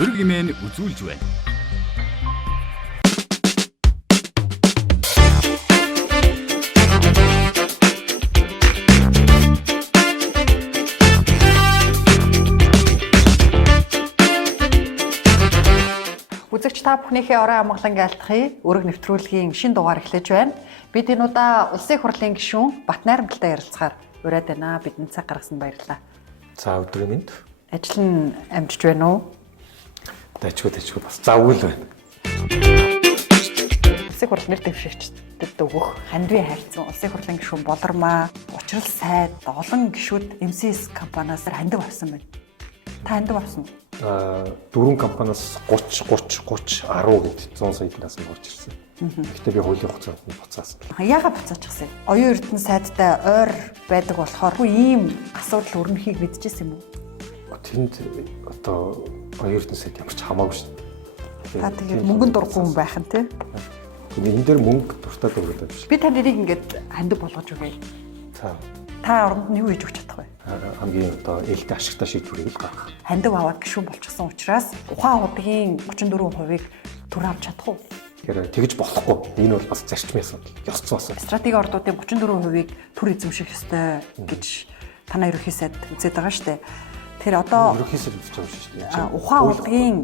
өргөмэн үзүүлж байна. Үзэгч та бүхнийхээ орой амгалан айлтгахыг өрг нэвтрүүлгийн шинэ дугаар эхлэж байна. Бид энэ удаа Улсын их хурлын гишүүн Бат Найрамдалтай ярилцахаар ураад байна. Бидний цаг гаргасан баярлалаа. За өдрийн мэнд. Ажил нь амжиж байна уу? Дайчгүй бас завгүй л байна. Улсын хурл нэр дэвшигчдэд өгөх хандивын хайрцан Улсын их хурлын гишүүн Болормаа, Учрал сайд олон гишүүд MCS компаниас хандив авсан байна. Та хандив авсан уу? Дөрвөн компаниас 30 10 гэд 100 саянаас нь орж ирсэн. Гэхдээ би хуулийн хугацаанд нь буцаасан. Яагаад буцаачихсан юм? Оюун эрдэнэ сайдтай ойр байдаг болохоор ийм асуудал өрнөхийг мэдчихсэн юм уу? Тэнд одоо оюун эрдэнэ сайд ямар ч хамаагүй шүү дээ. Та тэгээд мөнгөнд дургүй хүн байх нь тий? Энэ дээр мөнгө дуртай дургуйдаг биш. Би та нарыг ингээд хандив болгож өгье. Та оронд нь юу хийж өгч чадах вэ? Хамгийн одоо ээлтэй ашигтай шийдвэрийг гаргах. Хандив аваад гишүүн болчихсон учраас ухаан удгийн 34%-ийг төр авч чадах уу? Тэгэхээр тэгж болохгүй. Энэ бол бас зарчмын асуудал. Ёс зүйн асуудал. Стратеги ордуудын 34%-ийг төр эзэмших ёстой гэж танай ерөнхий сайд үзээд байгаа шүү дээ. Тэр одоо ерөнхий сайд үзэж байгаа шүү дээ. Ухаан удгийн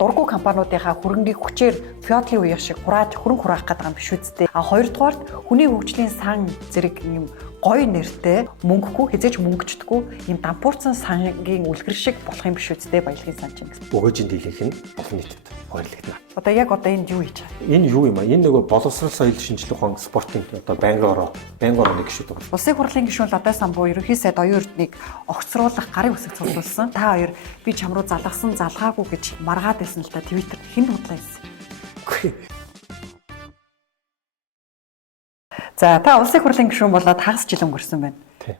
дургу компаниудынхаа хөрөнгийг хүчээр феодалын үеийн шиг хөрөн хураах гэдэг юм биш үсттэй. Хоёрдугаарт хүний хөгжлийн сан зэрэг юм гоё нэртэй мөнгөгүй хязгаарч мөнгөчдөггүй юм дампуурсан сангийн үлгэр шиг болох юм биш үсттэй баялагын сан чинь гэсэн. Бөгөөжийн дийлэнх нь олон нийтэд баярлагдана. Одоо энд юу хийж байгаа? Энэ юу юм аа? Энэ нөгөө боловсрол соёл шинжилгээ ухаан спортын одоо байнгын орны гишүүд байна. Улсын хурлын гишүүн Лодой самбуу ерөнхий сайд оюун эрднийг огцруулах гарын үсэг цуглуулсан. Та хоёр би чам руу залгасан залгаагүй гэж маргаад байсан л да Твиттер хэн худлаа хэлсэн. За та улсын хурлын гишүүн болоод хагас жил өнгөрсөн байна.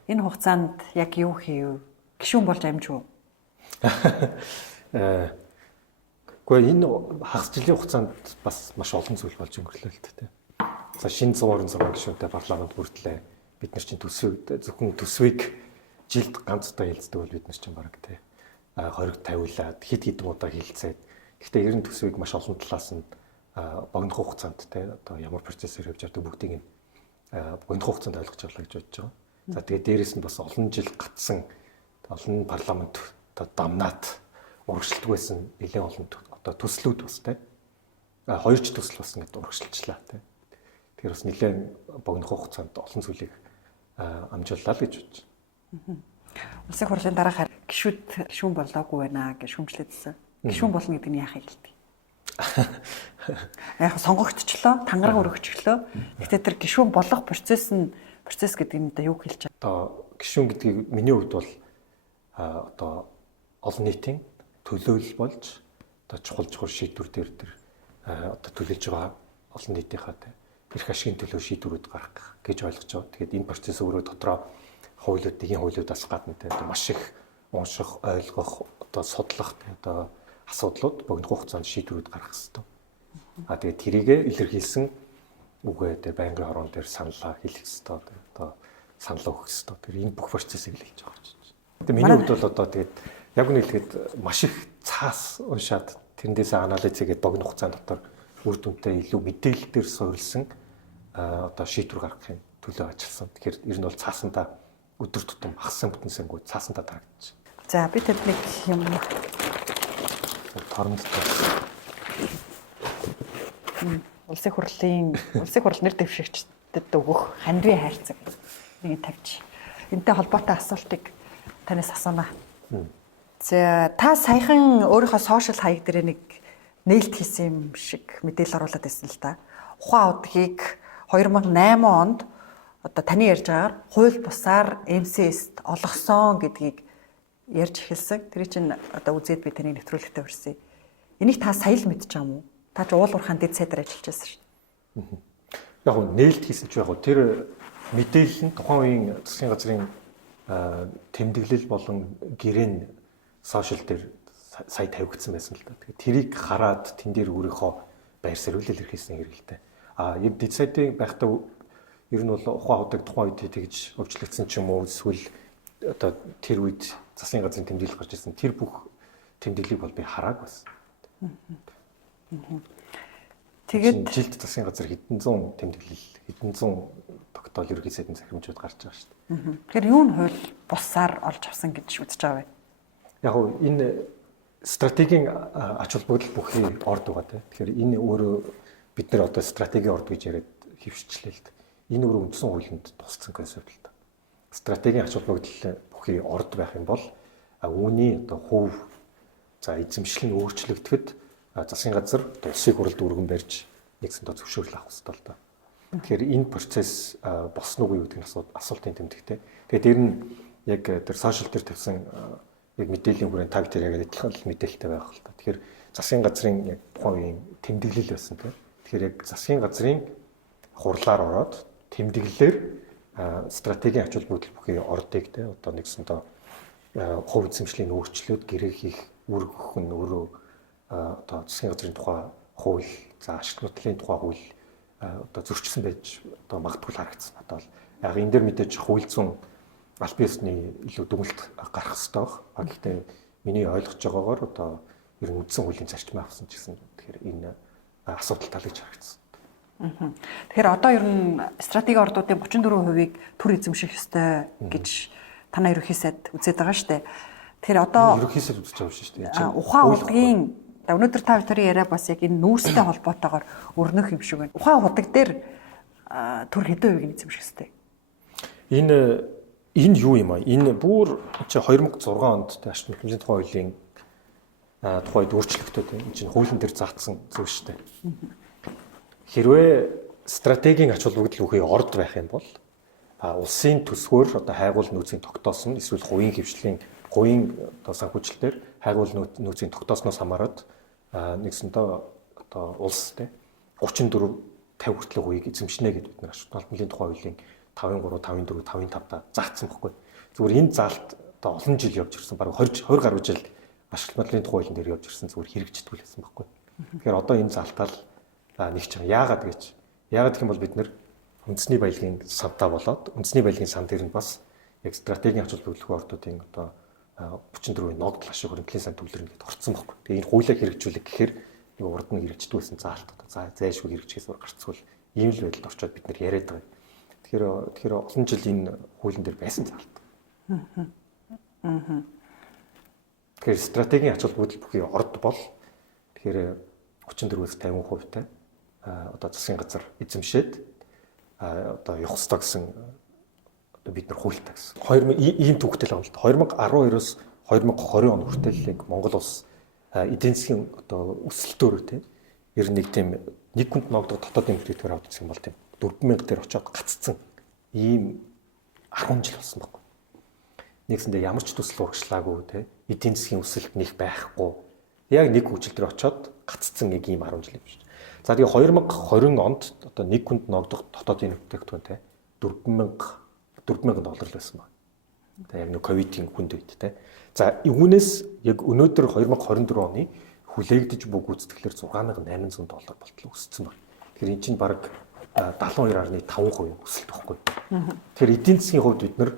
Энэ хугацаанд яг юу хийв? Гишүүн болж амжив уу? Гэхдээ энэ хагас жилийн хугацаанд бас маш олон зүйл болж өнгөрлөө л дээ. За шинэ 126 гишүүнтэй парламент бүрдлээ. Бид нар чинь зөвхөн төсвийг жилд ганц удаа хэлцдэг бол бид нар чинь бараг тий 20 тавиулаад хэд хэдэн удаа хэлцээд. Гэхдээ ер нь төсвийг маш олон талаас нь богино хугацаанд тий одоо ямар процессор явж байгаа бүгдийг нь богино хугацаанд ойлгож авлаа гэж бодож байгаа. За тэгээд дээрэс нь бас олон жил гатсан олон парламент одоо дамнаад урагшилдаг байсан нэлээд олон одоо төслүүд бас тий хоёр ч төсөл бас ингээд урагшилчлаа тий. Тэгэхээр бас нэлээд богино хугацаанд олон зүйлийг амжууллаа л гэж бодож байна. Улсын хурлын дараахаар гишүүн болоогүй байна гэж шүүмжлээдсэн. Гишүүн болно гэдэг нь яахыг хэлдэг. Яг сонгогдчихлоо, тангараг өргөжчлөө. Гэхдээ тэр гишүүн болох процесс гэдэг нь одоо юу хэлж байгаа? Одоо гишүүн гэдгийг миний хувьд бол одоо олон нийтийн төлөөлөл болж одоо чухал шийдвэр дээр одоо төлөөлж байгаа олон нийтийнхаа эрх ашигын төлөө шийдвэрүүд гаргах гэж ойлгож байгаа. Тэгээд энэ процесс өөрөө дотроо хуулиудын хуулиудаас гадна маш их унших, ойлгох, одоо судлах одоо асуудлууд богино хугацаанд шийдвэрүүд гаргах хэрэгтэй. Тэгээд тэрийгэ илэрхийлсэн үгээ байнгын хорон дээр саналаа хэлэх хэрэгтэй. Одоо саналаа өгөх хэрэгтэй. Тэр энэ бүх процессыг л хийж байгаа гэж. Тэгээд миний хувьд бол одоо тэгээд яг нь хэлэхэд маш их цаас уншаад тэрнээс анализ хийгээд богино хугацаанд дотор үр дүнтэй илүү мэдээлэл дээр суурилсан одоо шийдвэр гаргахын төлөө ажилласан. Тэгэхээр ер нь бол цаасандаа өдөр тутам хассан бүтэн сангууд цаасандаа дарагдчих. За би тэд нэг юм торонд улсын хурл нэр дэвшигчдэд өгөх хандивын хайрцаг нэг тавьчих. Энтэй холбоотой асуултыг танаас асуунаа. За та саяхан өөрийнхөө сошиал хаяг дээр нэг нээлт хийсэн юм шиг мэдээлэл оруулаад байсан л да. Ухаан удгийг 2008 онд одоо таны ярьж байгаагаар хууль бусаар MCS-т олгосон гэдгийг ярьж эхэлсэн. Тэр чинь одоо үзээд би таны нэвтрүүлэгтээ хүрсэн. Энийг та сая л мэдчихэж байгаа юм уу? Та ч уул уурхаан дэд сайдаар ажиллаж байсан шүү дээ. Яг нь нээлт хийсэн ч яг нь тэр мэдээлэл нь тухайн үеийн засгийн газрын тэмдэглэл болон гэрээ сошиал дээр сая тавигдсан байсан л да. Тэгэхээр тэрийг хараад тэн дээр өөрийнхөө байр суурийг илэрхийлсэн хэрэгэлтэй. Дэд сайдын байхдаа ер нь бол ухаан удаг тухайн үед тэгж өвчлөгдсөн ч юм уу эсвэл одоо тэр үед засгийн газрын тэмдэглэл гарч ирсэн тэр бүх тэмдэглэлийг бол би хараагүй байсан. Тэгээд жилд засгийн газар хэдэн зуун тэмдэглэл, хэдэн зуун тогтоол ерөнхий сайдын захирамжууд гарч байгаа шүү дээ. тэгэхээр юун хууль бусаар олж авсан гэж үзэж байгаа вэ? Яг нь энэ стратегийн ач холбогдол бүхий орд байгаа тийм. Тэгэхээр энэ өөрөө бид нэр одоо стратегийн орд гэж яриад хөвшчлээ л дээ. Энэ өөрөө үндсэн хуулинд тусцсан концепт л да. Стратегийн ач холбогдол бүхий орд байх юм бол үүний одоо хувь за эзэмшил нь өөрчлөгдөхөд засгийн газар улсын хурлд өргөн барьж нэгсэндээ зөвшөөрөл авах хэрэгтэй л да. Тэгэхээр энэ процесс босно уу гэдэг нь асуултын тэмдэгтэй. Тэгээд дээр нь яг тэр сошиал дээр тавьсан яг мэдээллийн хүрээнд таг тэр яг адилхан мэдээлэлтэй байх л та. Тэгэхээр засгийн газрын яг тухайн үеийн тэмдэглэл байсан тийм. Тэгэхээр яг засгийн газрын хурлаар ороод тэмдэглэлээр стратегийн ач холбогдол бүхий ордыг тийм одоо нэгсэндээ хувь эзэмшлийн өөрчлөлт гэрээ хийх үр өгөх нь өөрөө одоо засгийн газрын тухай хууль, за ашиг нуудлын тухай хууль одоо зөрчсөн байж одоо магадгүй харагдсан. Одоо бол яг энэ дэр мэдээж хууль зүйн аль биесний илүү дүгнэлт гарах хэрэгтэй баг. Гэхдээ миний ойлгож байгаагаар одоо ер нь үндсэн хуулийн зарчмаа авсан ч гэсэн тэгэхээр энэ асуудал тал гэж харагдсан. Тэгэхээр одоо ер нь стратегийн ордуудын 34%-ийг төр эзэмших ёстой гэж танай ерөнхий сайд үзээд байгаа шүү дээ. Тэгэхээр одоо ерөнхий сайд үзэж байгаа шүү дээ. Ухаан удгийн өнөөдөр та бүхэн яриа бас яг энэ нүүрстэй холбоотойгоор өрнөх юм шиг байна. Ухаан худаг дээр төр хэдэн хувийг эзэмших ёстой? Энэ юу юм аа? Энэ бүр чи 2006 онд ашиг мэхэмжийн тухай хуулийн тухайд өөрчлөлтөө тийм чинь хуулийн дээр заасан зүйл шүү дээ. Хэрвээ стратегийн ач холбогдол бүхий орд байх юм бол улсын төсвөөр одоо хайгуул нөөцийн тогтоосон эсвэл хувийн хвшлийн хувийн одоо санхүүжилтээр хайгуул нөөцийн тогтоосноос хамаарат нэгсэндээ одоо улс те 34 50 хүртэлх хувийг эзэмшнэ гэдэг бид нар ашиг холбогдлын тухай хуулийн 5.3, 5.4, 5.5 та заагдсан байхгүй. Зүгээр энэ заалт одоо олон жил явж ирсэн бараг 20 гаруй жил ашиг холбогдлын тухай хуулийн дээр явж ирсэн зүгээр хэрэгжитгүүл байсан байхгүй. Тэгэхээр одоо энэ заалтал нэгч байгаа. Яагаад гэх юм бол бид нэр үндэсний баялагын савдаа болоод үндэсний баялагын сан дээр нь бас яг стратегийн ач холбогдолгүй ордуудын одоо 34-ийн ногдол ашиг хөрөнгөний сан төвлөрнө гэдээ орцсон байхгүй. Тэгээ энэ хуулиа хэрэгжүүлэх гэхээр нэг урд нь хэрэгждэг байсан заалт одоо зайлшгүй хэрэгжихээс гарцгүй ийм л байдалд орчоод бид нэр яриад байгаа. Тэгэхээр олон жил энэ хуулийн дээр байсан заалт. Тэгэхээр стратегийн ач холбогдол бүхий орд бол тэгэхээр 34-өөс 50% та одоо засгийн газар эзэмшээд одоо явах ёстой гэсэн одоо бид нар хуультай гэсэн. 2000 ийм төвхтэй л байна л да. 2012-оос 2020 он хүртэл яг Монгол улс эдийн засгийн одоо өсөлтөөр тийм ер нь нэг тийм нэг хүнд ногдох дотоодын бүтээгдэхүүн авдаг юм бол тийм 4000 дээр очиод гаццсан ийм 10 жил болсон байхгүй. Нэгсэндээ ямар ч төсөл урагшлаагүй тийм эдийн засгийн өсөлт нэг байхгүй. Яг нэг хүчил дээр очиод гаццсан нэг ийм 10 жил юм шүү дээ. За тэгээ 2020 онд одоо нэг хүнд ногдох дотоодын бүтээгдэхүүн тийм $4,000 байсан байна. Тэгээ яг нэг ковидын хүнд үед тийм. За үүнээс яг өнөөдөр 2024 оны хүлээгдэж буг гүйцэтгэлээр $6,800 болтол өссөн байна. Тэгэхээр эн чинь бараг 72.5% өсөлт байхгүй. Тэгэхээр эдийн засгийн хувьд бид нар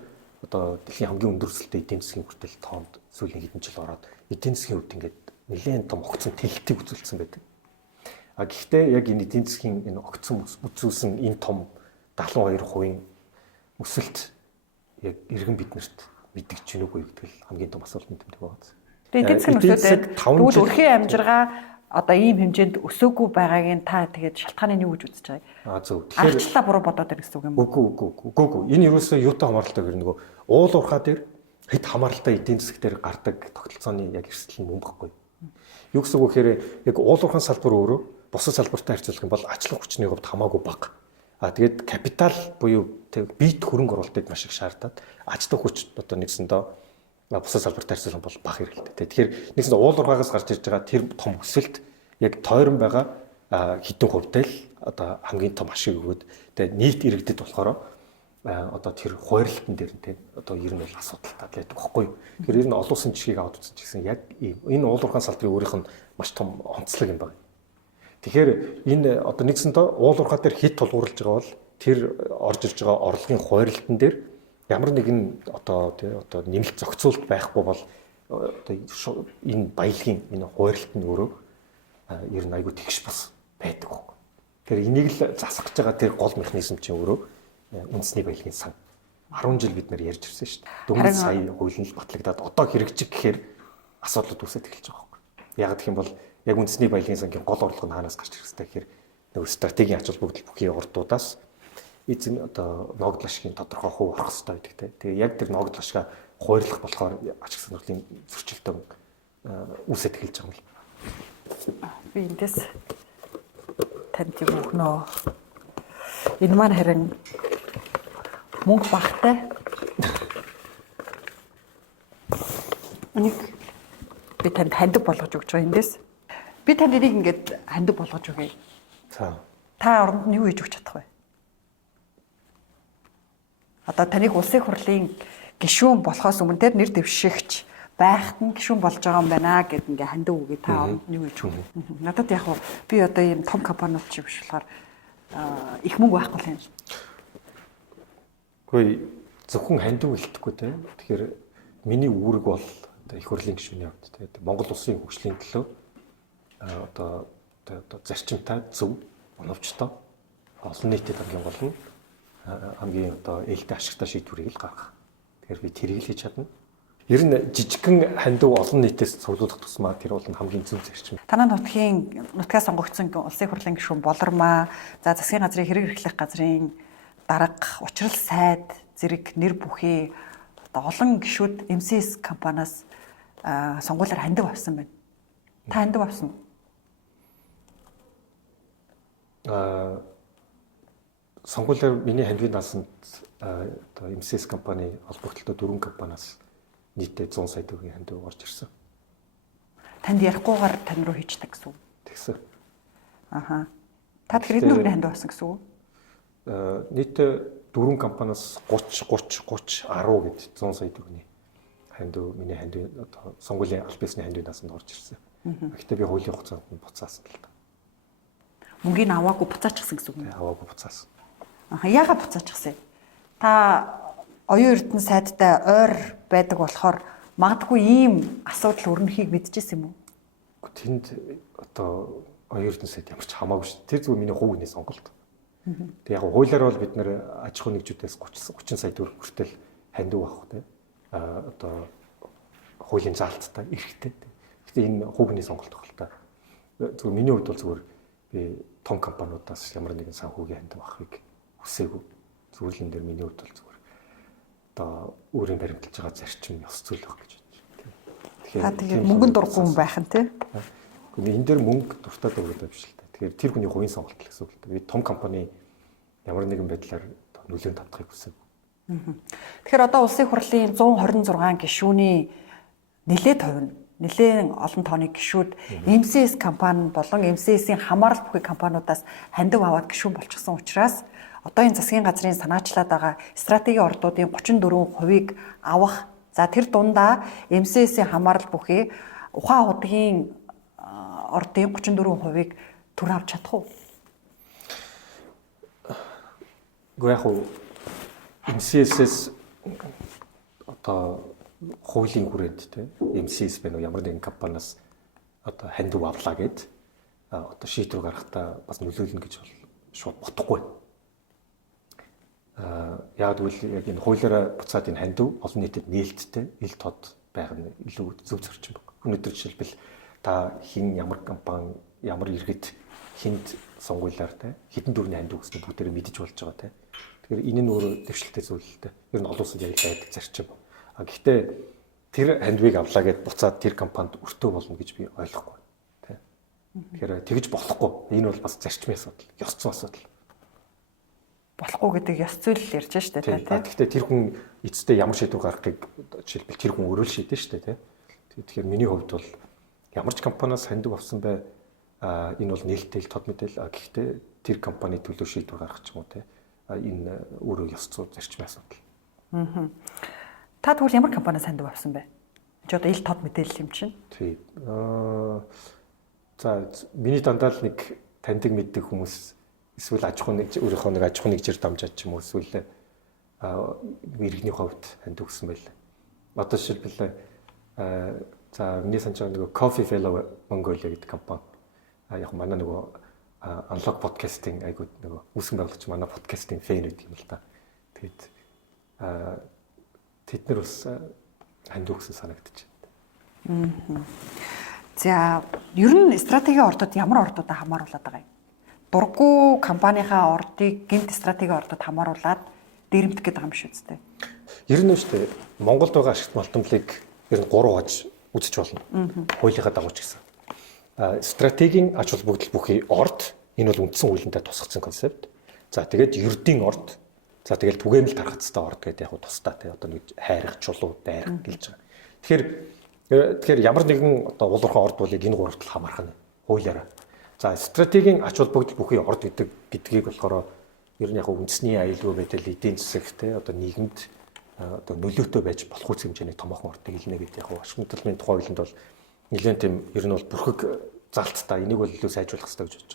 одоо дэлхийн хамгийн өндөр өсөлттэй эдийн засгийн хүртэл тоонд сүүлийн хэдэн жил ороод эдийн засгийн хувьд ингээд нэлээд том огцон тэлэлтийг үзүүлсэн байдаг. Гэхдээ яг энэ эдийн засгийн энэ огцон үзүүлсэн энэ том 72% өсөлт яг иргэн биднэрт мэдгэж гин үгүй гэдэг л хамгийн том асуултын тэмдэг байгаа. Тэгээд эдийн засгийн өсөлтөд тэгвэл өрхийн амжиргаа одоо ийм хэмжээнд өсөөгүй байгаагийн та тэгээд шалтгааны юу гэж үзэж байгаа? Зөв. Тэгэхээр арчлаа буруу бодоод байна гэсэн үг юм уу? Үгүй. Энэ ерөөсөө юутай хамааралтай гэр нөгөө уул уурхаа дээр хэд хамааралтай эдийн засаг дээр гардаг тогтолцооны яг эрсдэл нь мөн баггүй. Юу гэсэн үг гэхээр яг уул уурхайн салбар өөрөө бусад салбартай харьцуулах юм бол ачлах хүчний хувьд хамаагүй бага. Тэгээд капитал буюу биет хөрөнгө оруулалтыг маш их шаардаад ачлах хүч одоо нэгсэндээ бусад салбартай харьцуулах бол бага хэрэгтэй. Тэгэхээр нэгсэндээ уул уурхаагаас гарч ирж байгаа тэр том өсөлт яг тойрон байгаа хэдэн хувьтай л одоо хамгийн том ашиг өгөөд тэгээд нийт иргэдэд болохоор одоо тэр хуваарлтан дээр тийм одоо ер нь бол асуудалтай байдаг байхгүй юу. Тэгэхээр ер нь олон улсын жишгийг аваад үзсэн ч гэсэн яг энэ уул уурхайн салбарын өөрийнх нь маш том онцлог юм байна. Тэгэхээр энэ одоо нэгсэндээ уул уурхай дээр хэд тулгуурлаж байгаа бол тэр орж ирж байгаа орлогын хуваарлтан дээр ямар нэгэн одоо нэмэлт зохицуулт байхгүй бол одоо энэ баялагын энэ хуваарлт нь өөрөө ер нь айгүй тэгш бас байдаг юм. Тэгэхээр энийг л засах гэж байгаа тэр гол механизм чинь өөрөө үндэсний баялагын сан. 10 жил бид нар ярьж ирсэн шүү дээ. Дөнгөж сая хуулийн л батлагдаад одоо хэрэгжих гэхээр асуудлууд үүсэж эхэлж байгаа юм. Яг гэх юм бол яг үндэсний баялагын сангийн гол орлого нь хаанаас гарч ирэх вэ гэхээр нөгөө стратегийн ач холбогдол бүхий урдуудаас эзэн одоо ногдол ашигын тодорхой хувь орох хэрэгтэй байдаг те. Тэгээ яг тэр ногдол ашигаа хуваарлах болохоор ачиг сонирхлын зөрчилдөөн үүсэж эхэлж байгаа юм л. Би эндээс танд юм өгнө. Энэ маань харин мөнгө багтай. Энийг би танд хандаг болгож өгч байгаа эндээс. Би танд энийг ингээд хандаг болгож өгье. За. Та оронд нь юу хийж өгч чадах вэ? Одоо таныг улсын хурлын гишүүн болохоос өмнө тэр нэр дэвшигч байхад нь гишүүн болж байгаа юм байна гэд ингээ хандаг үгээ та оронд нь юу хийж өгөх вэ? Надад яг би одоо ийм том компаниуд чи биш болохоор их мөнгө байхгүй л юм. Гэхдээ зөвхөн хандив хэлэхгүй те. Тэгэхээр миний үүрэг бол одоо их хурлын гишүүний хувьд те. Монгол улсын хөгжлийн төлөө одоо зарчимтай зөв оновчтой олон нийтэд хамгийн гол нь хамгийн одоо ээлтэй ашигтай шийдвэрийг л гаргах. Тэгэхээр би тэрийг л хийж чадна. Ер нь жижигхэн хандив олон нийтээс цуглуулах тусмаа тэр бол хамгийн зөв зарчим. Танай нутгаас сонгогдсон улсын хурлын гишүүн болормаа, за засгийн газрын хэрэг эрхлэх газрын дарга, учрал сайд зэрэг нэр бүхий одоо олон гишүүд MCS компаниас сонгуулиар хандив авсан байна. Та хандив авсан уу? Сонгуулиар миний хандивын насанд одоо MCS компани холбогдлолтой 4 компаниас нийтдээ 100 сая төгрөгийн хандив орж ирсэн. Танд ярихгүйгээр тань руу хийждэг гэсэн үг. Тэгсэн. Аха. Та тэгэхээр эдгээр хүрээ хандив авсан гэсэн үг. Нийтдээ 4 компаниас 30 10 гэд 100 сая төгрөгийн хандив миний хандив одоо сонгуулийн аль бисны хандивын насанд орж ирсэн. Гэхдээ би хуулийн хугацаанд нь буцаасан л та. Мөнгөний аваагүй буцаачихсан гэсэн үг юм. Аваагүй буцаасан. Аха, яагаад буцаачихсан? Та оюун эрдэнэ сайдтай ойр байдаг болохоор магадгүй ийм асуудал өрнөхийг мэдчихсэн юм уу? Тэнд одоо оюун эрдэнэ сайд ямар ч хамаагүй шүү. Тэр зүгээр миний хувийн сонголт. Тэг яг хуулиар бол бид нэр аж ахуйн нэгжүүдээс 30 сая төгрөг хүртэл хандив авах те. Одоо хуулийн заалттай эрэхтэй. Гэхдээ энэ хувийн сонголт байх л та. Зүгээр миний хувьд бол зүгээр би том компаниудаас ямар нэгэн санхүүгийн хандив авахыг хүсээгүй. Зүгээр л энэ дээр миний хувьд бол зүгээр одоо өөрийн баримталж байгаа зарчим ёс зүйл байх гэж байна. Тэгэхээр мөнгөнд дургүй хүн байх нь тий. Гэхдээ энэ дээр мөнгө дуртай дургуйтай биш л та. Тэгэхээр тэр хүний хувийн сонголт л гэсэн үг л та. Би том компани ямар нэгэн байдлаар нөлөөнд тавдахыг хүсээгүй. Тэгэхээр одоо улсын хурлын 126 гишүүний нэлээд хувь нь нэлээд олон тооны гишүүд MCS компани болон MCS-ийн хамаарал бүхий компаниудаас хандив аваад гишүүн болчихсон учраас одоо энэ засгийн газрын санаачлаад байгаа стратегийн ордуудын 34%-ийг авах. За тэр дундаа MCS-ийн хамаарал бүхий ухаан удгийн ордын 34%-ийг төр авч чадах уу? Гэхдээ яг уу MCS-с одоо хуулийн хүрээнд те MCS байна уу ямар нэгэн компаниас одоо хандив авлаа гэд одоо шийдвэр гаргахтаа бас нөлөөлнө гэж бол шууд бодохгүй. Яг үгүй яг энэ хуулиараа буцаад энэ хандив олон нийтэд нээлттэй ил тод байх нь илүү зөв зорчим баг. Өнөөдөр жишээлбэл та хин ямар компани ямар иргэд хинд сонгуулиар те хэдэн дөрвийн хандив гэснээр бүгдээрээ мэдэж болж байгаа те. Тэгэхээр энэ нь өөрөө дэвшилтэй зүйл л те. Ер нь олон улсад яг байдаг зарчим. Гэхдээ тэр хандивыг авлаа гэд буцаад тэр компанид өртөө болно гэж би ойлгохгүй. Тэ. Тэгэхээр тэгж болохгүй. Энэ бол бас зарчмын асуудал, ёс зүйн асуудал. Болохгүй гэдэг ёс зүйл ярьж штэ тэ. Гэхдээ тэр хүн эцэстээ ямар шийдвэр гаргахыг жишээлбэл тэр хүн өөрөө л шийдэн штэ тэ. Тэгэхээр миний хувьд бол ямар ч компаниас хандив авсан бай энэ бол нээлттэй тод мэдээлэл. Гэхдээ тэр компани төлөө шийдвэр гаргах ч юм уу тэ. Энэ өөрөө ёс зүйн зарчмын асуудал. Та тэгвэл ямар компаниас хандив авсан бэ? Чи одоо ил тод мэдээлэл юм чинь. Тий. За миний дандаа л нэг таньдаг мэддэг хүмүүс эсвэл аж ахуйн нэг өөрийнхөө нэг аж ахуйн нэгжээр дамжаад ч юм уу эсвэл иргэний хувьд хандив өгсөн байлаа. Одоо жишээлбэл за миний санджаа нэг Coffee Fellow Mongolia гэдэг компани яг манай нөгөө аналог подкастинг айгуу нөгөө үүсгэн байгуулагч манай подкастинг фэн гэдэг юм л та. Тэгээд тэд нар бас ханд өгсөн санагдчих. За ер нь стратегийн ордод ямар ордуудаа хамааруулад байгаа юм? Дурггүй компанийнхаа ордыг гэмт стратегийн ордод хамааруулад дээрэмдэх гэдэг юм шүү дээ. Ер нь шүү дээ. Монголд байгаа ашигт малтомлыг ер нь 3 хож үзэж болно. Хуулийнхаа дагуу ч гэсэн. Стратегийн ач холбогдол бүхий орд энэ бол үндсэн хуулиндаа тусгацсан концепт. За тэгээд ердийн орд. За тэгээд түгээмэл тархацтай орд гэдэг яг тусдаа тий одоо нэг хайрах, чулуу, дайрах гэлж байгаа. Тэгэхээр ямар нэгэн одоо уулуурхан орд болыг энэ гуравт л хамаарх нь хуулиараа. За стратегийн ач холбогдол бүхий орд гэдгийг болохоор ер нь яг үндэсний аюулгүй байдал, эдийн засаг тий одоо нийгэмд одоо нөлөөтэй байж болох үс хэмжээний томоохон ордыг илнэ гэдэг яг Вашингтон улмын тухай хуулинд бол нэлээд тийм ер нь бол бүрхэг залттай энийг бол илүү сайжруулах хэрэгтэй гэж бодож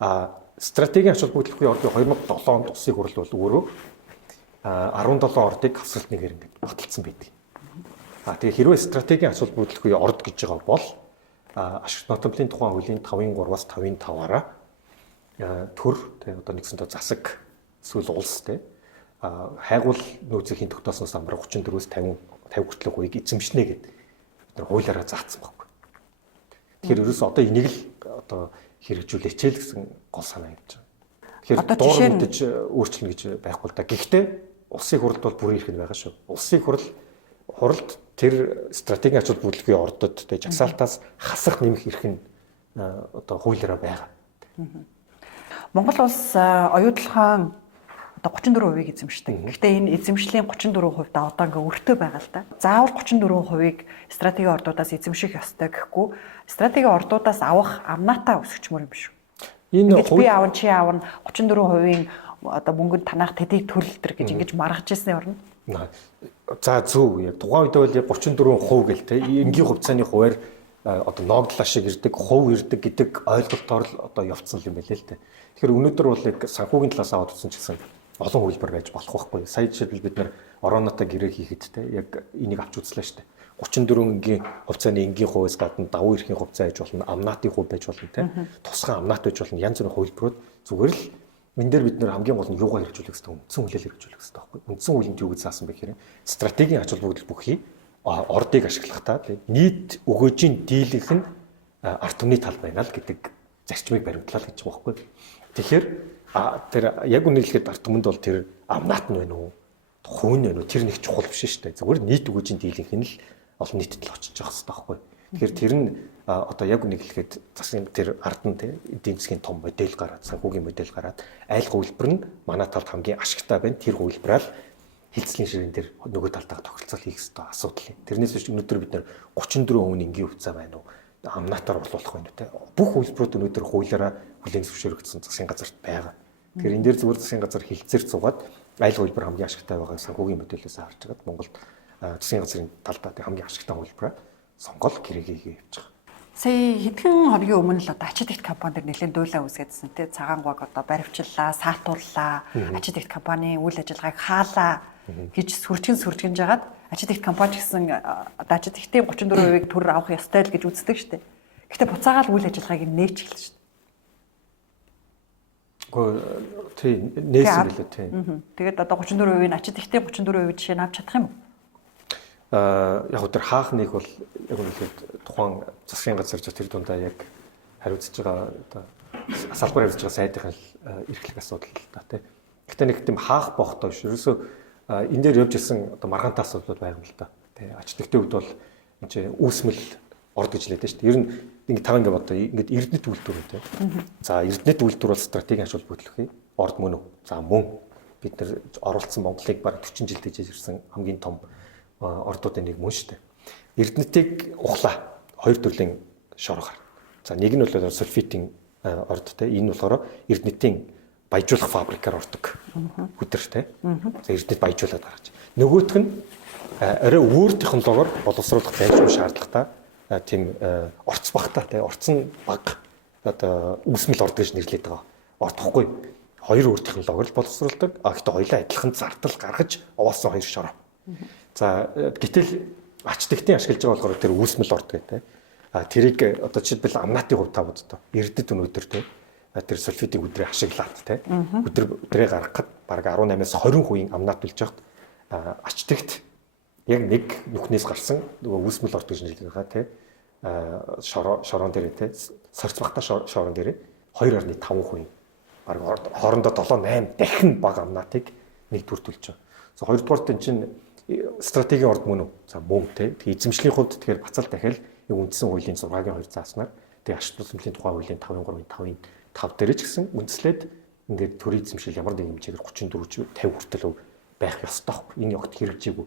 байгаа. Стратегийн ач холбогдол бүхий ордын 2007 онд улсын хурал бол өөрөө 17 ордыг хавсгалт нэгээр ингээд баталсан байдаг. Тэгээ хэрвээ стратегийн ач холбогдол бүхий орд гэж байгаа бол ашигт нотомлын тухай хуулийн 5-3-аас 5-5-аараа төр тэгээ одоо нэгсэнтэй засаг эсвэл улс тэгээ хайгуул нөөцийн тогтоосноос амраа 34-өөс 50 хүртэлх хувийг эзэмшнэ гэдэг бид нар хуулиараа заасан байхгүй. Тэгэхээр ерөөсөө одоо энийг л одоо хэрэгжүүлээч л гэсэн гол санаа явж байгаа. Тэгэхээр доор мэдээж өөрчлөнө гэж байхгүй л да. Гэхдээ улсын хуралд бол бүрэн эрх нь байгаа шүү. Улсын хуралд тэр стратегийн ач холбогдлын ордод тэ жагсаалтаас хасах нэмэх эрх нь одоо хуулиараа байгаа. Монгол улс оюутлахаан одоо 34% эзэмшдэг. Гэхдээ энэ эзэмшлийн 34% одоо ингээ өртөө байгаа л да. Заавал 34%-ийг стратегийн ордуудаас эзэмших ёстой гэхгүй стратегийн ордуудаас авах амнаатаа өсгчмөр юм шүү. Энэ би аав чи аав нь 34%-ийн одоо мөнгөнд танах тэдийг төлөлтөр гэж ингэж маргаж ирсний орно. За зөв. Яг тухайн үед бол яг 34% гэл те энгийн хувьцааны хуваар одоо ногдлаа шиг ирдэг, хувь ирдэг гэдэг ойлголтоор л одоо явцсан юм байлээ л те. Тэгэхээр өнөөдөр бол яг санхүүгийн талаас аваад үзсэн ч гэсэн олон хөлбөр байж болох байхгүй. Сая жишээлбэл бид нар ороноотой гэрээ хийхэд те яг энийг авч үзлээ шүү дээ. 34 энгийн хувьцааны энгийн хувьас гадна давуу эрхийн хувьцаа байж болно, амнаатын хувь байж болно те. Тусгай амнаат байж болно. Янз бүрийн хөлбөрөд зүгээр л энэ дээр бид нэр хамгийн гол нь юугаар хэрэгжүүлэх хэрэгтэй, үндсэн хуулиар хэрэгжүүлэх хэрэгтэй байхгүй. Үндсэн хуулинд юу гэж заасан бэ гэхээр стратегийн ач холбогдол бүхий ордыг ашиглахдаа нийт өгөөжийн дийлэнх нь ард түмний тал байна л гэдэг зарчмыг баримтлаа л гэж байгаа байхгүй. Тэгэхээр тэр яг үнэхээр ард түмэнд бол тэр амнаат нь байна уу, хувь нь байна уу, тэр нэг чухал биш шүү дээ. Зүгээр нийт өгөөжийн дийлэнх нь л олон нийтэд л очиж байгаа хэрэгтэй байхгүй. Тэгэхээр тэр нь одоо яг үнийг хэлэхэд засгийн тэр ард нь эдийн засгийн том модель гараад, санхүүгийн модель гараад айл хувилбар нь манай талд хамгийн ашигтай байна. Тэр хувилбараа л хилцлийн ширээн дээр нөгөө талдаа тохиролцол хийх хэрэгтэй асуудал юм. Тэрнээс биш өнөөдөр бид нар 34% энгийн хувьцаа байна уу? Амнаатаар болуулах байна уу те? Бүх хувилбарууд өнөөдөр хуулиараа хүлээн зөвшөөрөгдсөн засгийн газарт байгаа. Тэгэхээр энэ дээр зүгээр засгийн газар хилцээр цугаад айл хувилбар хамгийн ашигтай байгаа санхүүгийн модельээс харж байгаад Монголд засгийн газрын талдаа хамгийн ашигтай хувилбараа сонгол гэрээгээ явж байгаа. Сая хэдхэн хоногийн өмнө л одоо ачид ихт компанид нэлээд дуйлаа үүсгэсэн тий цагаангуйг одоо баривчлаа, саатууллаа, ачид ихт компанийн үйл ажиллагааг хаалаа гэж сүржгэн жагаад ачид ихт компани гэсэн одоо ачид ихтийн 34%-ийг төр авах ёстой л гэж үздэг штеп. Гэхдээ буцаагаал үйл ажиллагааг нээж эхэлсэн штеп. Гэхдээ тий нээсэн билээ тий. Тэгээд одоо 34%-ийн ачид ихтийн 34% жишээ нь авч чадах юм уу? Яг тэр хаах нэг бол яг үнэхээр тухайн засгийн газар тэр дундаа яг хариуцж байгаа одоо салбар явж байгаа сайдын эрхлэх асуудал л та тий. Гэхдээ нэг тийм хаах бохдоо биш. Ерөөсөө энэ дээр явж исэн одоо маргаантай асуудал байгаа юм л та. Тий. Ач тэгтээ үед бол энэ чинь үүсмэл орд гэж хэлээд шүү дээ. Ер нь ингэ тав ингэ бодоо ингэ эрдэнэт үйлдвэр үү тий. За эрдэнэт үйлдвэр бол стратегийн ач холбогдлох орд мөн үү? За мөн бид нар оролцсон Монголыг бараг 40 жил дэж ирсэн хамгийн том ордуудын нэг мөн шүү дээ. Эрдэнэтийг ухлаа. Хоёр төрлийн шор гарна. За нэг нь бол сульфитийн орд те. Энэ болохоор эрдэнэтийн баяжуулах фабрикаар ордог. Хүдэр те. За эрдэнэт баяжуулаад гаргаж. Нөгөөх нь арай өөр технологиор боловсруулах зайлшгүй шаардлагатай тийм орц багтаа те. Орц нь баг одоо үүсмэл орд гэж нэрлэдэг байгаа. Ордохгүй. Хоёр өөр технологиор боловсруулдаг. Гэхдээ хоёулаа адилхан зардал гаргаж овоосон хоёр шороо. За гэтэл ач тэгтийн ашиглаж байгаа болохоор тэр үүсмэл орд гэдэг. тэрийг одоо жишээлбэл амнаатын хувь тав одоо эрдэд өнөөдөр те тэр сульфидыг өдрөө ашиглаад те өдрөө гаргахад бараг 18-аас 20% амнаат үлж яхад ачтагт яг нэг нүхнээс гарсан нөгөө үүсмэл орт гэж нэрлэдэг те шорон дээр те сорц багтаа шорон дээр 2.5% бараг хоорондоо 7-8 дахин бага амнаатыг нэгдүгээр төлж байгаа. За хоёрдугаарт энэ чинь стратегийн орд мөн үү? За мөн те. Тэгээ эзэмшлийн хувьд тэгэхээр бацаал дахиад үндсэн хуулийн 6-гийн 2 зааснаар тэгээ ашиг тусламжийн тухай хуулийн 5.3-5-ийн 5 дээр ч гэсэн үндслээд ингээд төрийн эзэмшил ямар нэг хэмжээгээр 34-50 хүртэл байх ёстой байхгүй. Энэ огт хэрэгжээгүй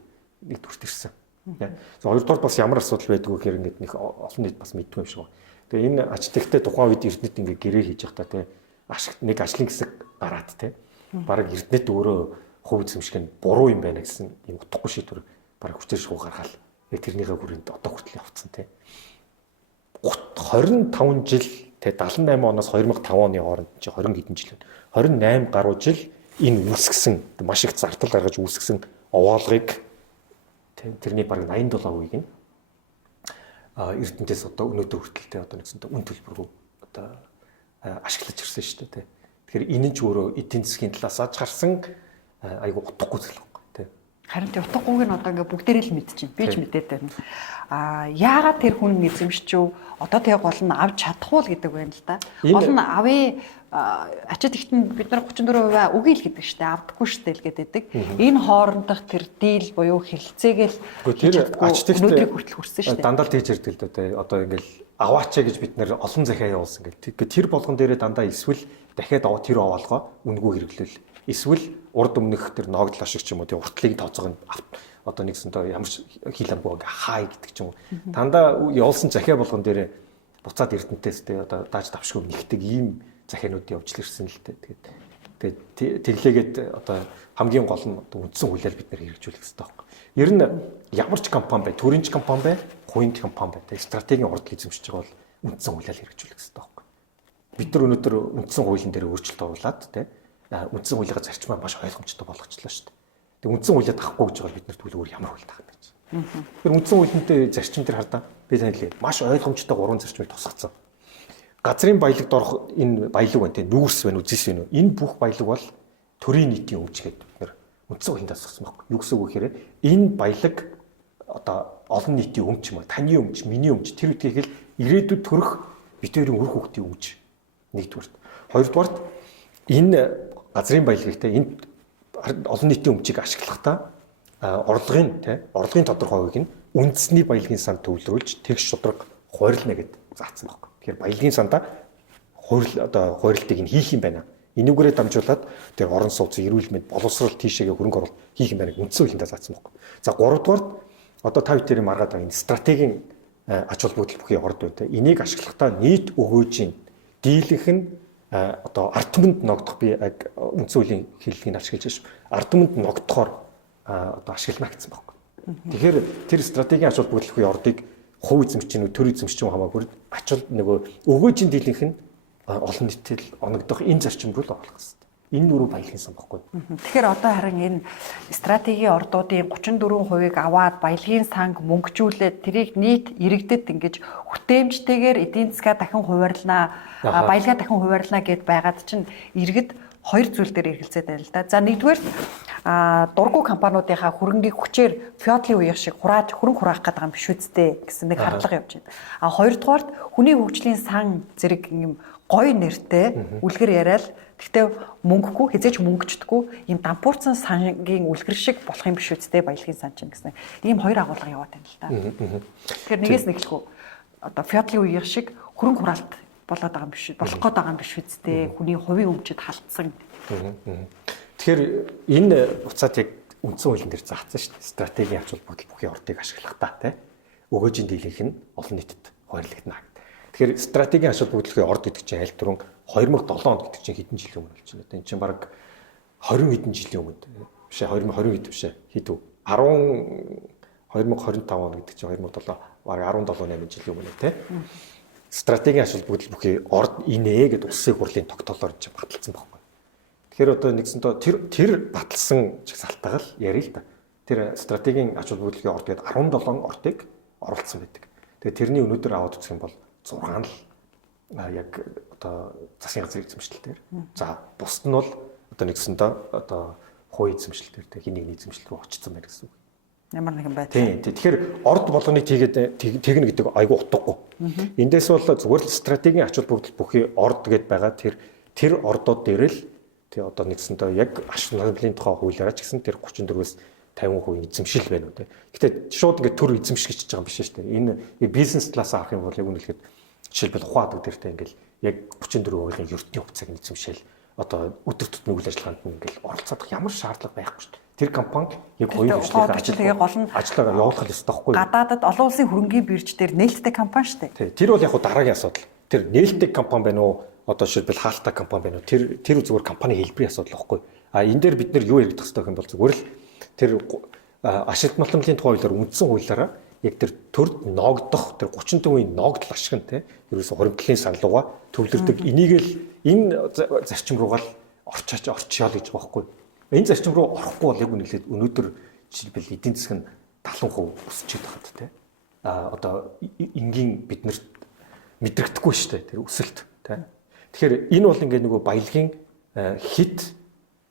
нэгдүгürt ирсэн. За хоёрдугаар бас ямар асуудал байдгүй гэхээр ингээд нэг олон нийт бас мэдгүй юм шиг байна. Тэгээ энэ ач тэгтээ тухайн үед Эрдэнэт ингээд гэрээ хийж явахдаа те ашиг нэг ажлын хэсэг гараад те бараг Эрдэнэт өөрөө хувь эзэмших нь буруу юм байна гэсэн юм утгагүй шийдвэр бараг хүчээр шууд гаргаал. Тэрнийхээ хүрээнд одоо хүртэл явцсан те 25 жил те 78 оноос 2005 оны хооронд чи 20 хэдэн жил байна. 28 гаруй жил энэ үүсгэсэн маш их зардал гаргаж үүсгэсэн овоолгыг тэрний бараг 87%-ийг нь Эрдэнэтээс одоо өнөөдөр хүртэл те одоо нэгсэнтэй үн төлбөргүй одоо ашиглаж ирсэн шүү дээ те. Тэгэхээр энэ ч өөрөө эдийн засгийн талаас аж гарсан айгу утгагүй зүйл байхгүй те. Харин тэр утгагүйг нь одоо ингээ бүгдээрээ л мэдчихэв. Би ч мэдээд байна. Яагаад тэр хүн эзэмшчихв? Одоо тэг гол нь авч чадахгүй л гэдэг байна л да. Гол нь авъя ачаад ихтэн бид нар 34% үгүй л гэдэг штэ авдаггүй штэ л гэдэг. Энэ хоорондох тэр дийл буюу хэлцээгээл тэр ач өнөөдрийг хүртэл хүрсэн штэ. Дандаа тэгж ярьдаг л да. Одоо ингээл аваач гэж бид нар олон захиа явуулсан гэл. Тэр болгон дээрээ дандаа эсвэл дахиад тэр овоолгоо үнгүй хэрэглүүл. Эсвэл урд өмнөх тэр ногдол ашиг ч юм уу тий уртлыг тооцоог нь одоо нэгсэнтэй ямар хил амгүй хай гэдэг ч юм уу. Дандаа явуулсан захиа болгон дээрээ буцаад Эрдэнэтээс тий одоо дааж давшгүй нэгдэг ийм захианууд явж л ирсэн л дээ. Тэгээд тэглээгээд одоо хамгийн гол нь үндсэн хуулиар бид нэр хэрэгжүүлэх хэрэгтэй байхгүй. Ер нь ямар ч компани бай, төрийн ч компани бай, хувийн компани бай. Стратегийн урд эзэмшиж байгаа бол үндсэн хуулиар хэрэгжүүлэх хэрэгтэй байхгүй. Бид нар өнөөдөр үндсэн хуулийн дээр өөрчлөлт оруулаад тий үндсэн хуулийнхаа зарчмаа маш ойлгомжтой болгочлоо шүү дээ. Тэг үндсэн хуулиа тахгүй гэж байгаа бид нар тэгвэл өөр ямар хууль таах гэж. Тэр үндсэн хуулийнхээ зарчим дээр хардаа би танилээ маш ойлгомжтой 3 зарчмыг тусгацсан. Газрын баялагд орох энэ баялаг байна те нүүрс байна үзэс байна. Энэ бүх баялаг бол төрийн нийтийн өмч гэдэг бид нар үндсэн хуулинд тусгасан байхгүй. Юу гэсэн үг вэ гэхээр энэ баялаг одоо олон нийтийн өмч юм а таны өмч, миний өмч тэр үтгэхэл ирээдүйд төрөх битэрийн үр хөвгтийн өмч нэгдүгürt. Хоёрдугаарт энэ газрын баялагт энэ олон нийтийн өмчийг ашиглахдаа орлогын тодорхой хувийг нь үндэсний баялагын санд төвлөрүүлж тэгш шудраг хурилна гэдэг заасан байхгүй. Тэгэхээр баялагын сандаа хурилтыг нь хийх юм байна. Энүүгээрээ дамжуулаад тэр орон сууц, эрүүл мэнд, боловсрол тийшээгээ хөрөнгө оруулалт хийх юм байна үндсэн хуулиндаа заасан байхгүй. За 3-дугаарт одоо та бүхэн маргаад байгаа энэ стратегийн ач холбогдол бүхий орд байна. Энийг ашиглахдаа нийт өгөөжийн дийлэнх нь одоо ард түмэнд ногдох би үндсэн хуулийн хэллэгийг ашиглаж шүү. Ард түмэнд ногдохоор одоо ашиглана гэсэн байхгүй. Тэгэхээр тэр стратегийн ач холбогдол бүхий ордыг хувь эзэмшчин, төр эзэмшчин хамаагүй ачаал нөгөө өгөөжийн дийлэнх нь олон нийтэд оногдох энэ зарчим руу л оруулах хэрэгтэй. Энэ нүрүү баялагын сан баггүй. Тэгэхээр одоо харин энэ стратегийн ордуудын 34%-ийг аваад баялагын санг мөнгөжүүлээд тэрийг нийт иргэдэд ингэж хүртээмжтэйгээр эдийн засгаа дахин хуваарлаа, баялагаа дахин хуваарлаа гэд байгаад чинь иргэд хоёр зүйл дээр эргэлзээд байна л да. За нэгдүгээр дургу компаниудынхаа хөрөнгийг хүчээр феодалын үеих шиг хөрөнгө хураах гэдэг юм биш үсттэй гэсэн нэг хардлага явж байна. Хоёрдугаарт хүний хөгжлийн сан зэрэг юм гоё нэртэй үлгэр яриад гэхдээ мөнгөгүй хязгаарч мөнгөчдөггүй юм дампуурсан сангийн үлгэр шиг болох юм биш үсттэй баялагын сан чинь гэсэн ийм хоёр агуулга яваад байна л да. Тэгэхээр нэгээс нэглэхгүй одоо феодалын үеих шиг хөрөнгө хураалт болоод байгаа юм биш болох гээд байгаа юм биш үсттэй хүний хувийн өмчөд халтсан. Тэгэхээр энэ буцаад яг үндсэн хуулийн дээр заасан шүү дээ. Стратегийн ач холбогдол бүхий ордыг ашиглахдаа тий өгөөжийн дийлэнх нь олон нийтэд хуваарлагдана. Тэгэхээр стратегийн ач холбогдлын орд гэдэг чинь аль түрүүн 2007 онд гэдэг чинь хэдэн жилийн өмнө болж байна. Энэ чинь бараг 20 хэдэн жилийн өмнө биш ээ 2020 хэд биш ээ хэд үү 2025 он гэдэг чинь 2007 бараг 17-8 жилийн өмнө тий стратегийн ач холбогдол бүхий орд инээ гэдэг улсын хурлын тогтоолоор чинь баталсан байхгүй. Тэгэхээр одоо нэгсэнтэй тэр баталсан чагсаалтайгаар ярил л да. Тэр стратегийн ач холбогдлын орд гэдэг 17 ордыг оруулсан байдаг. Тэгээ тэрний өнөөдөр аваад үзэх юм бол 6 л яг одоо засгийн газрын эзэмшилтээр. За бусд нь бол одоо нэгсэндээ одоо хувийн эзэмшилтээр тэг хин нэгний эзэмшилт рүү очсон байна гэсэн үг. Ямар нэгэн байдал. Тийм. Тэгэхээр орд болгоныг тэгнэ гэдэг айгүй утгагүй. Эндээс бол зүгээр л стратегийн ач холбогдол бүхий орд гэд байгаа тэр ордууд дээр л тий одоо нэгсэндээ яг ашиг намлын тухай хуулиараа ч гэсэн тэр 34-өөс 50% эзэмшил байна үү. Гэтэ шууд ингээд төр эзэмшгэж байгаа юм биш шүү дээ. Энэ бизнес класс авах юм бол яг үнэлэхэд жишээлбэл ухаадаг дээртэй ингээл яг 34%-ийн ертөнцийн хувьцааг эзэмшил одоо өдөр тутмын үйл ажиллагаанд ингээл оролцох ямар шаардлага байхгүй шүү дээ. Тэр компанид яг хоёр ажлыг ажиллагаа явуулах ёстой байхгүй юу? Гадаадад олон улсын хөрөнгийн бирж дээр нээлттэй компани шүү дээ. Тэр бол яг дараагийн асуудал. Тэр нээлттэй компани байна уу? Одоо жишээлбэл хаалттай компани байна уу? Тэр зүгээр компани хэлбэрийн асуудал байхгүй. А энэ дээр бид нэр юу ярих хэрэгтэй юм бол зүгээр л тэр ашигт малтмлын тухай хуулиар үндсэн хуулиараа яг тэр төрд ногдох тэр 34-ийн ногдол ашиг нь те ерөөсө хуримтлалын саналууга төвлөрдөг. Энийг л энэ зарчим руугаа л орчиё л гэж байгаа байхгүй. Энэ зарчим руу орохгүй бол яг үнэлээд өнөөдөр жишээлбэл эдийн засаг нь 70% өсч байгаа хат те. Одоо энгийн биднэрт мэдрэгдэхгүй шүү дээ тэр өсөлт те. Тэгэхээр энэ бол ингээ нөгөө баялагын хит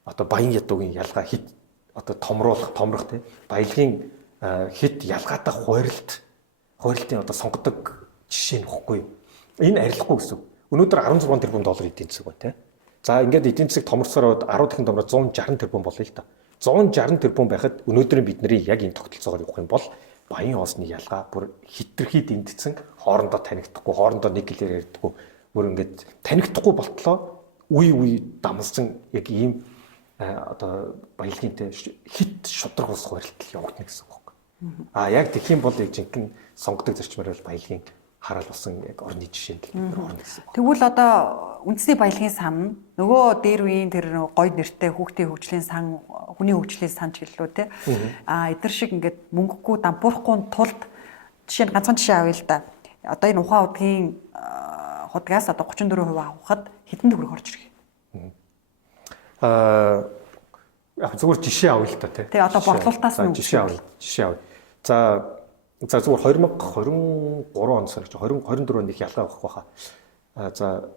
одоо баян ядуугийн ялгаа хит одоо томрох те баялагын хит ялгаатай хурилтын одоо сонгодог жишээ нөхгүй. Энэ арилахгүй гэсэн. Өнөөдөр 16 тэрбум доллар эдийн засаг байна те. За ингээд эдийн засаг томорсоор 10 дахин томроод 160 тэрбум болъё л та. 160 тэрбум байхад өнөөдрийн бидний яг энэ тогтолцоогоор явах юм бол баян хоосны ялгаа бүр хитрхий дэндсэн хоорондоо танигдахгүй, хоорондоо нэг гэлээр ярьдаггүй. Бүр ингээд танигдахгүй болтлоо үе дамсан яг ийм одоо баялагын хит шудраг ус хурилтал явагдана гэсэн үг. Яг тэгэх юм бол яг жинхэнэ сонгодог зарчмаар бол баялагын хараал болсон яг орны жишээнд л орно гэсэн. Тэгвэл одоо үндэсний баялагын сан нөгөө дээр үеийн тэр гой нэртэй хүүхдийн хөгжлийн сан, хүний хөгжлийн сан ч гэлөө те. Эдгээр шиг ингээд мөнгөгүй дампуурахгүй тулд жишээ нь ганцхан жишээ авъя л да. Одоо энэ ухаан удгийн худгаас одоо 34% авахад хэдэн төгрөг орж ирэх. Яг зүгээр жишээ авъя л та тий. Тэгээ одоо борлуулалтаас нь жишээ авъя. За зүгээр 2023 он сар гэж 2024 онд их ялгаа авах байхаа. За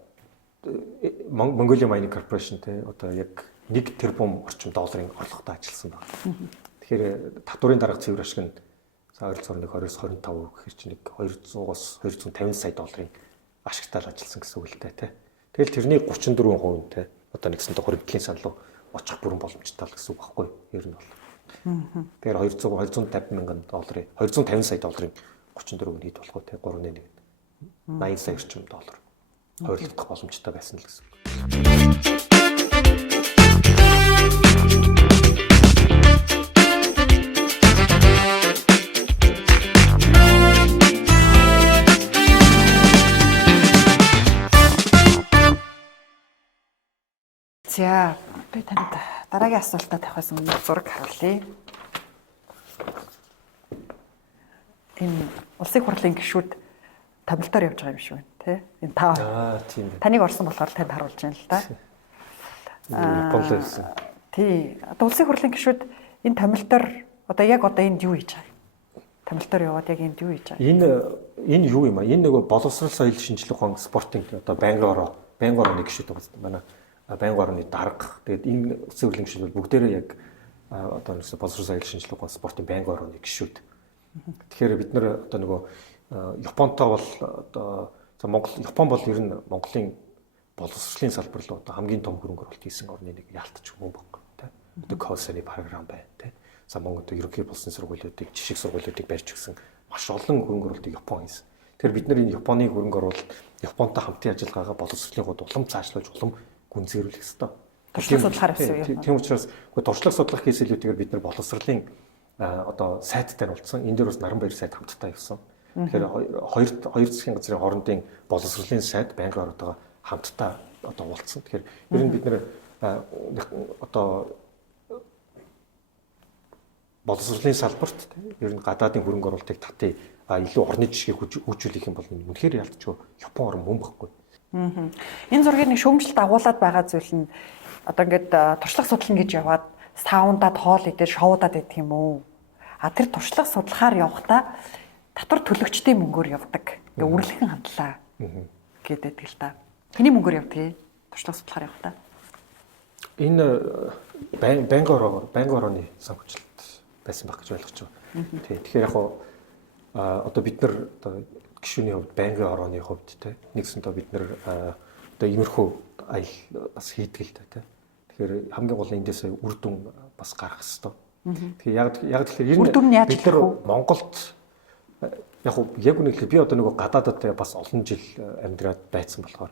Mongolia Mining Corporation тий одоо яг 1 тэрбум орчим долларын орлоготой ажилласан байна. Тэгэхээр татварын дарга цэвэр ашиг нь за ойролцоогоор 20-25 гэхэр чинь 200-аас 250 сая долларын ашигтай ажилласан гэсэн үг л дээ тий. Тэгэл тэрний 34% нь тий одоо нэгсэнтэй хуримтлалын санал руу очих бүрэн боломжтой л гэсэн үг байхгүй ер нь бол. Тэгэхээр 250 мянган долларын 250 сая долларын 34% нийт болох тий 3.1 80 сая орчим доллар хойрлогдох боломжтой байсан л гэсэн үг. За би танд дараагийн асуултаа тавихаас өмнө зураг харуулъя. Энэ улсын хурлын гишүүд томилтоор явж байгаа юм шиг байна, тий? Энэ тийм. Таныг орсон болохоор танд харуулж байна л да. Японлоос. Тий. Одоо улсын хурлын гишүүд энэ томилтоор одоо энд юу хийж байгаа? Томилтоор яваад яг энд юу хийж байгаа? Энэ юу юм аа? Энэ нөгөө боловсрол соёл шинжилгээ ухаан спортын одоо байнгын орны гишүүд байгаа. Манай байнгын орны дарга. Тэгээд энэ улсын хурлын гишүүд бүгдээрээ яг одоо боловсрол соёл шинжилгээ ухаан спортын байнгын орны гишүүд. Тэгэхээр бид нэр одоо нөгөө Японтой бол одоо Япон бол ер нь Монголын боловсролын салбар руу одоо хамгийн том хөрөнгө оруулалт хийсэн орны нэг яалтч юм байна тий. Одоо Косари програм байна тий. За Монголд ерөнхий боловсролын сургуулиудыг жишг сургуулиудыг барьж өгсөн маш олон хөрөнгө оруулалтыг Япон хийсэн. Тэгэхээр бид нар энэ Японы хөрөнгө оруулалт Японтой хамтын ажиллагаагаа боловсролын гол улам цаашлуулж улам гүнзгийрүүлэх ёстой. Туршлага судлахаар гэсэн юм. Тийм учраас туршлага судлах кейс илүүтэйгээр бид нар боловсролын одоо сайттай уулзсан. Энэ дээр бас наран баяр сайт хамтдаа явсан. Тэгэхээр хоёр засгийн газрын хоорондын боловсролын сайт байнгын ороотойгоо хамтдаа одоо уулзсан. Тэгэхээр ер нь бид нэр одоо боловсролын салбарт ер нь гадаадын хөрөнгө оруулалтыг татъя илүү орны жишгийг хөгжүүлэх юм бол үнэхээр ялцчихгүй Япон орн мөн баггүй. Энэ зургийг нэг шүүмжлэлт агуулад байгаа зүйл нь одоо ингээд туршлага судлана гэж яваад саундад хоол идээд шоудаад идэх юм уу? Тэр туршлага судлахаар явахдаа татвар төлөгчдийн мөнгөөр явдаг. Ингээ үрлэхэн хандлаа гэдэг л та. Тэний мөнгөөр явдаг. Туршлага судлахаар явах та. Энэ банк орооны санхүүжилт байсан баг гэж ойлгож байгаа. Тэгэхээр яг одоо бид нар одоо гишүүний хувьд банкын орооны хувьд те нэгсэндээ бид нар одоо иймэрхүү аялал бас хийдэг л та те. Тэгэхээр хамгийн гол нь эндээс үр дүн бас гарах хэрэгтэй. Тэгэхээр яг тэгэхээр бид нар Монголд яг үнэхээр би одоо нөгөө гадаадад бас олон жил амьдраад байцсан болохоор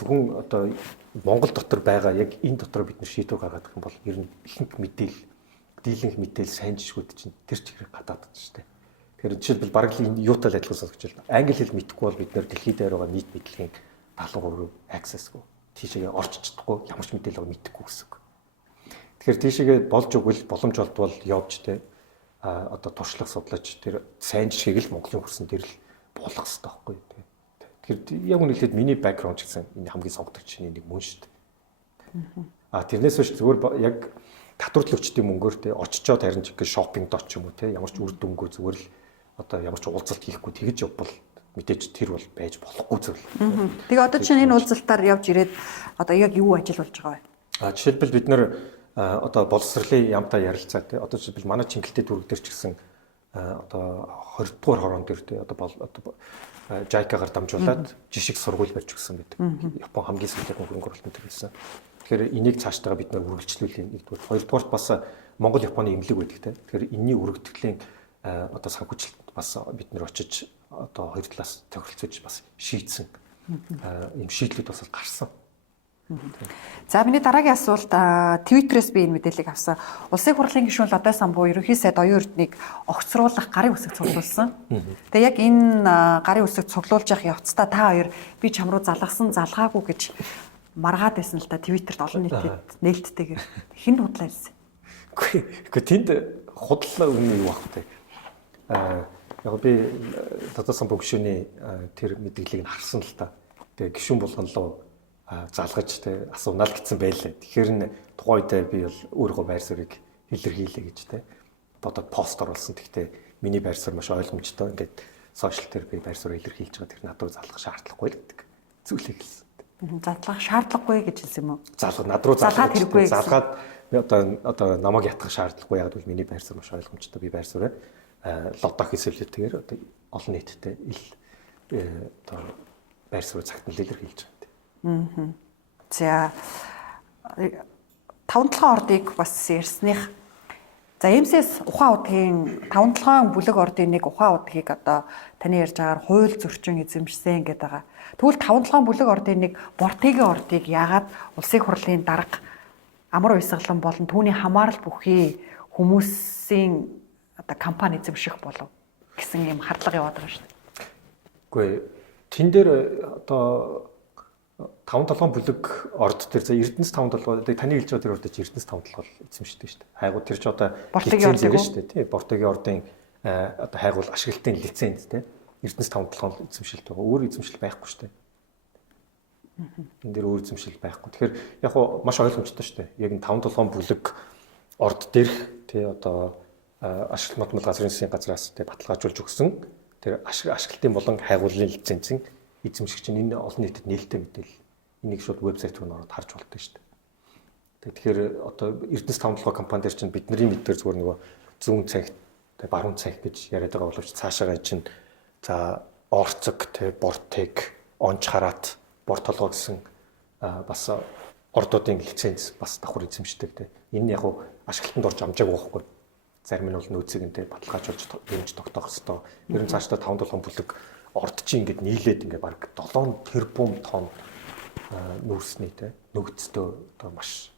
зөвхөн одоо Монгол дотор байгаа яг энэ дотор бид нар шийдвэр гаргадаг юм бол ер нь ихэнх дийлэнх мэдээл сайн жишгүүд чинь тэр чигээр гадаадд шүү дээ. Тэгэхээр жишээлбэл бараг л энэ юутай л адилхан сонсож байна. Англи хэл мэдэхгүй бол бид нар дэлхийд байгаа нийт мэдлэгийн 70% access-гүй. Тийшээ орч чадахгүй ямар ч мэдээлэл мэдэхгүй гэсэн үг. Тэгэхээр тийшээ болж өгвөл боломж олдвол явж те одоо туршлага судлаач тэр сайн жишгийг л Монголын хөрсөн дээр л буулгах хэрэгтэй байхгүй те. Тэгэхээр яг үнэхээр миний бэкграунд ч гэсэн энэ хамгийн сонгогдох чинь нэг мөн шүү дээ. Тэрнээс биш зүгээр яг татвар төлөгчдийн мөнгөөр те очичоод харин ч гэх шопинг дот ч юм уу те ямар ч үр дүнгүй зүгээр л одоо ямар ч уулзалт хийхгүй тэгэж явбал мэдээж тэр бол байж болохгүй зүйл. Тэгээ одоо чинь энэ уулзалтаар явж ирээд одоо яг юу ажил болж байгаа вэ? Жишээлбэл бид нэр одоо боловсролын яамтай ярилцаа те одоо жишээлбэл манай Чингэлтэй дүүрэг дээр ч гэсэн одоо 20 дугаар хорон дээр те одоо JICA-гаар дамжуулаад жишг сургууль барьж өгсөн гэдэг. Япон хамгийн сүүлийн хөрөнгө оруулалт энэ гэсэн. Тэгэхээр энийг цаашдаа бид нар үргэлжлүүлэх нэгдүгээр. Хоёрдугаар бас Монгол Японы имлэг байдаг те. Тэгэхээр энэний өргөдөглийн одоо санхүүжилт бас бид нар очиж одоо хоёр талаас тохиролцож бас шийдсэн ийм шийдлүүд бас гарсан. За миний дараагийн асуулт Twitter-ээс би энэ мэдээллийг авсан. Улсын хурлын гишүүн Лодой Самбуу ерөнхий сайд оюун эрднийг огцруулах гарын үсэг цуглуулсан. Тэгээ яг энэ гарын үсэг цуглуулж явах явцдаа та хоёр би чам руу залгасан залгаагүй гэж маргаад байсан л да Twitter-д олон нийтэд нээлттэйгээр хэн худлаа хэлсэн. Гэхдээ тэнд худлаа үнэн юу бах вэ? Яг би Лодой Самбуу гишүүний тэр мэдээллийг нь харсан л та. Тэгээ гишүүн болгонлоо залгаж те асуунаал гэсэн байлаа. Тэгэхээр н тухайн үедээ би бол өөрийнхөө байр суурийг илэрхийлээ гэж те бодоод пост оруулсан. Гэхдээ миний байр суурь маш ойлгомжтой. Ингээд сошиал дээр би байр суурийг илэрхийлж байгаа. Тэр надад залгах шаардлагагүй л гэдэг зүйлийг хэлсэн. Залгах шаардлагагүй гэж хэлсэн юм уу? Над руу залгаад хэрэггүй. Залгаад одоо намайг ятгах шаардлагагүй. Яг бол миний байр суурь маш ойлгомжтой. Би байр суурь лодох хэсвэлтэйгээр одоо олон нийтэд одоо байр суурь цагтнал илэрхийлж байгаа. За 5-7 ордыг бас ярьсных. За МСС ухаан удгийн 5-7 бүлэг ордын нэг ухаан удгийг одоо таны ярьж байгаагаар хууль зөрчин эзэмшсэн гэдэг байгаа. Тэгвэл 5-7 бүлэг ордын нэг Бортигийн ордыг яагаад улсын хурлын дарга амар уйсгалан болон түүний хамаарал бүхий хүмүүсийн одоо компани эзэмших болов гэсэн юм хардлага яваад байгаа шүү дээ. Үгүй тэн дээр одоо 5-7 бүлэг орд дээр за Эрдэнэс 5-7 таны хэлж байгаа тэр ордыг Эрдэнэс 5-7 эзэмшдэг шүү дээ. Хайгуу тэр ч одоо Бортигийн орд шүү дээ тий. Бортигийн ордын одоо хайгуул ашиглалтын лиценз тий. Эрдэнэс 5-7 эзэмшилт байгаа. Өөр эзэмшил байхгүй шүү дээ. Энэ дээр өөр эзэмшил байхгүй. Тэгэхээр яг хуу маш ойлгомжтой шүү дээ. Яг энэ 5-7 бүлэг орд дээрх тий одоо ашиглалт модмол газрын засгийн газраас тий баталгаажуулж өгсөн тэр ашиглалтын болон хайгуулын лицензийн эзэмшигч чинь энэ олон нийтэд нээлттэй мэдээлэл энийг шууд вебсайт руу ороод харж болдог шүү дээ. Тэгэхээр одоо Эрдэнэс 5-7 компани дээр чинь бидний мэддгээр зүгээр нөгөө зүүн цагт баруун цаг гэж яриад байгаа боловч цаашаагаа чинь за орцог те бортыг онч хараат борт толгой гэсэн бас ордуудын лиценз бас давхар эзэмшдэг те. Энэ яг уу ашиглалтанд орж амжаагүй байхгүй. Зарим нь бол нөөцийг энэ баталгаажуулж дэмж тогтоох хэвээр. Ер нь цаашдаа 5-7 бүлэг орд чи ингээд нийлээд ингээд баг 7 тэрбум тонн нүүрсний те нөгцтэй одоо маш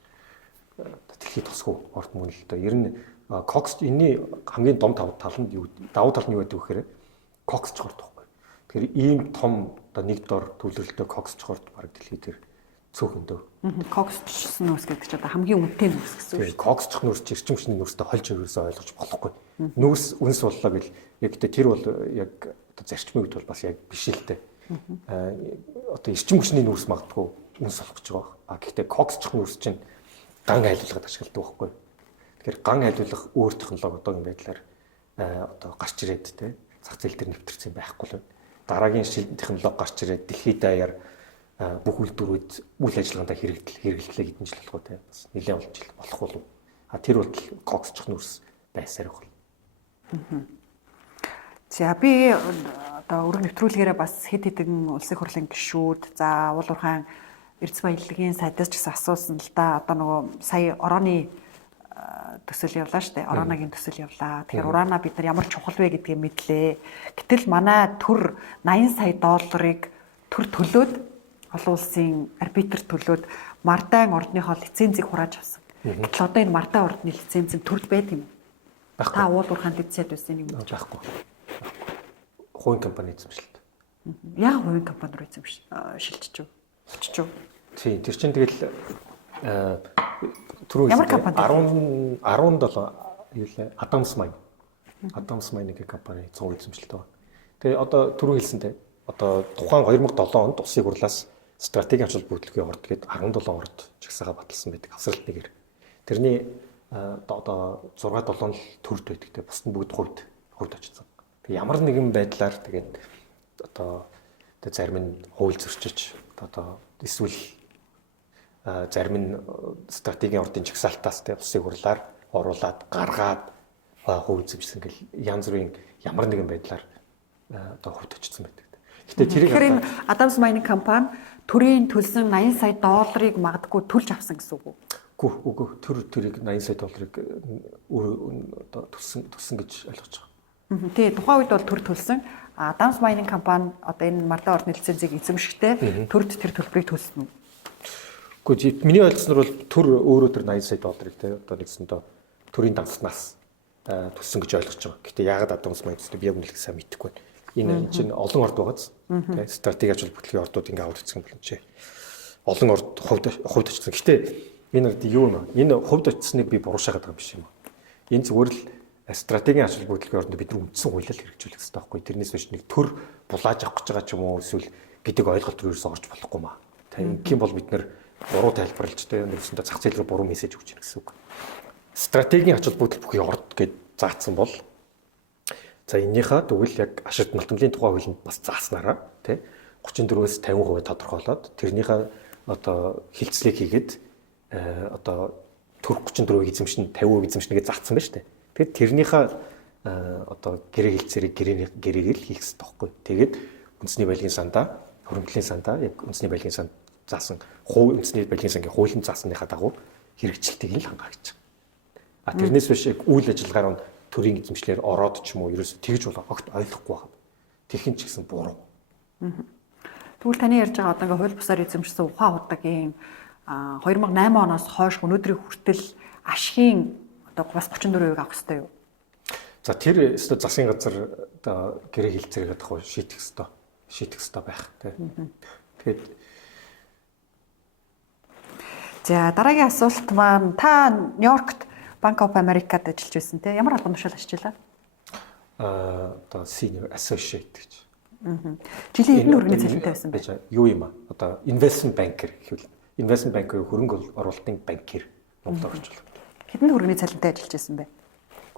дэлхийд тосгүй орд мөн л дээ. Ер нь кокс энэний хамгийн дом давуу тал нь юу байдаг вэ гэхээр кокс чорд байхгүй. Тэгэхээр ийм том одоо нэг дор төвлөрөлтөй кокс чорд баг дэлхийд тэр цөөхөндөө. Кокс нүүрс гэдэг чинь одоо хамгийн үнэтэй нүүрс гэсэн үг. Кокс нүүрс чи эрчим хүчний нүүрстэй холж өгөөсөө ойлгож болохгүй. Нүүрс үнс боллоо гэл яг тэр бол яг одоо зарчмын үед бол бас яг биш л дээ. Одоо эрчим хүчний нүүрс магадгүй үнс болох гэж байгаа. Гэхдээ кокс нүүрс чинь ган хайлуулгад ашигладаг байхгүй. Тэгэхээр ган хайлуулах өөр технологи одоогийн байдлаар одоо гарч ирээд те зах зээл дээр нэвтэрсэн байхгүй л байна. Дараагийн технологи гарч ирээд дэлхийд даяар бүх үйлдвэрүүд үйл ажиллагаанд хэрэгэлтлээ хэдэн жил болох уу те бас нэлээд болж болох болов. Тэр бол коксчих нүрс байсаар байна. За би одоо өргөн нэвтрүүлгээрээ бас хэд хэдэн улсын хурлын гишүүд за уул уурхайн Эрдэс баялагын сайдаас ч гэсэн асуусан л да. Одоо нөгөө сая орооны төсөл явлаа штэ. Орооногийн төсөл явлаа. Тэгэхээр ураана бид нар ямар чухал вэ гэдгийг мэдлээ. Гэтэл манай төр 80 сая долларыг төр төлөөд олон улсын арбитр төлөөд Мардан ордныхоо лицензийг хурааж авсан. Гэтэл одоо энэ Мардан ордны лиценз нь төрд байт юм. Та уул уурхайн лиценз байсан юм уу? Байхгүй. Хувийн компани эзэмшилт. Яг хувийн компани руу шилжиж юу? Очиж юу? Тийм, тэр чинь тэгэл түрүү ямар компани? 17 юу лээ? Adams Mine гэх компани 100% эзэмшилтэй байна. Тэгээ одоо түрүү хэлсэнтэй одоо тухайн 2007 онд улсын хурлаас стратегийн ач холбогдлогын орд гээд 17 орд жагсаага баталсан байдаг авсралт нэгээр. Тэрний одоо 6-7 л төрд байдаг те бусд нь бүгд хувьд очсон. Тэг ямар нэгэн байдлаар тэгээд одоо зарим нь хууль зөрчиж одоо эсвэл зарим нь стратегийн ордын жагсаалтаас те улсын хурлаар оруулаад гаргаад хувь эзэмшсэн гэл янз бүрийн ямар нэгэн байдлаар одоо хувьд очсон байдаг. Гэтэ тэгэхээр энэ Adams Mine компани төрийн төлсөн 80 сая долларыг магадгүй төлж авсан гэсэн үг үү? Үгүй төрийг 80 сая долларыг одоо төлсөн гэж ойлгож байгаа. Тэгээ тухайн үед бол төр төлсөн. Adams Mine компани одоо энэ Мардан ордны лицензийг эзэмшихтэй төрд тэр төлбөрийг төлсөн үү? Үгүй миний ойлгосноор бол төр өөрөө тэр 80 сая долларыг те одоо нэгсэндээ төрийн данснаас төлсөн гэж ойлгож байгаа. Гэтэ яагаад Adams Mine гэдэг би яг үнэлэх сайн мэдэхгүй байна. Энэ чинь олон орд байгааз те стратеги ач холбогдлогын ордууд ингээ аваад үзсэн юм чи. Олон орд хувьд очсон. Гэтэ энэ юу юм? Энэ хувьд очсныг би буруушаагаад байгаа юм биш юм. Энэ зүгээр л стратегийн ач холбогдлогын ордод бид нар үндсэн хуулиар хэрэгжүүлэх хэрэгтэй байхгүй. Тэрнээс биш нэг төр булааж авах гэж байгаа ч юм уу эсвэл гэдэг ойлголт руу ерөөсөө орж болохгүй маа. Тэгэх юм бол бид нар буруу тайлбарлаж те нэгсэндээ зах зээл рүү буруу мессеж өгч ийн гэсэн үг. Стратегийн ач холбогдол бүхий орд гэж заасан бол за энийхээ тэгвэл яг ашигт малтмлын тухай хуулинд бас зааснараа тий 34-өөс 50% тодорхойлоод тэрнийхээ одоо хилцлийг хийгээд одоо төр 34%-ийг эзэмшин 50% эзэмшнэгээ заасан байна шүү дээ. Тэгэхээр тэрнийхээ одоо гэрээ хилцээрийг гэрээгээр хийх хэрэгтэй байхгүй. Тэгээд үндэсний баялагын сандаа, хөрөнгөлийн сандаа яг үндэсний баялагын санд заасан үндэсний баялагын сангийн хуулийн заасныхаа дагуу хэрэгжилтийг л хангаж байгаа. Тэрнээс биш яг үйл ажиллагаар нь төрийн эзэмшлэр ороод ч юм уу ерөөсө тэгж бол огт ойлгохгүй байна. Тэрхэн ч гэсэн буруу. Тэгвэл таны ярьж байгаа одоо ингээ хууль бусаар эзэмшсэн ухаан удагийн 2008 оноос хойш өнөөдрийн хүртэл ашигын одоо бас 34% авах хэрэгтэй юу? За тэр өстө засгийн газар одоо гэрээ хилцээрээ гадах шийдэх ёстой байх тийм. Тэгээд за дараагийн асуулт маань та Нью-Йоркт Bank of America-д ажиллаж байсан тийм ямар албан тушаал ажиллаа? Одоо senior associate гэж. Жилийн хэдэн хүргэний цалинтай байсан бэ? Юу юм аа? Одоо investment banker гэвэл investment banker хөрөнгө оруулалтын банкир Монголоор орчуулдаг. Хэдэн хүргэний цалинтай ажиллаж байсан бэ?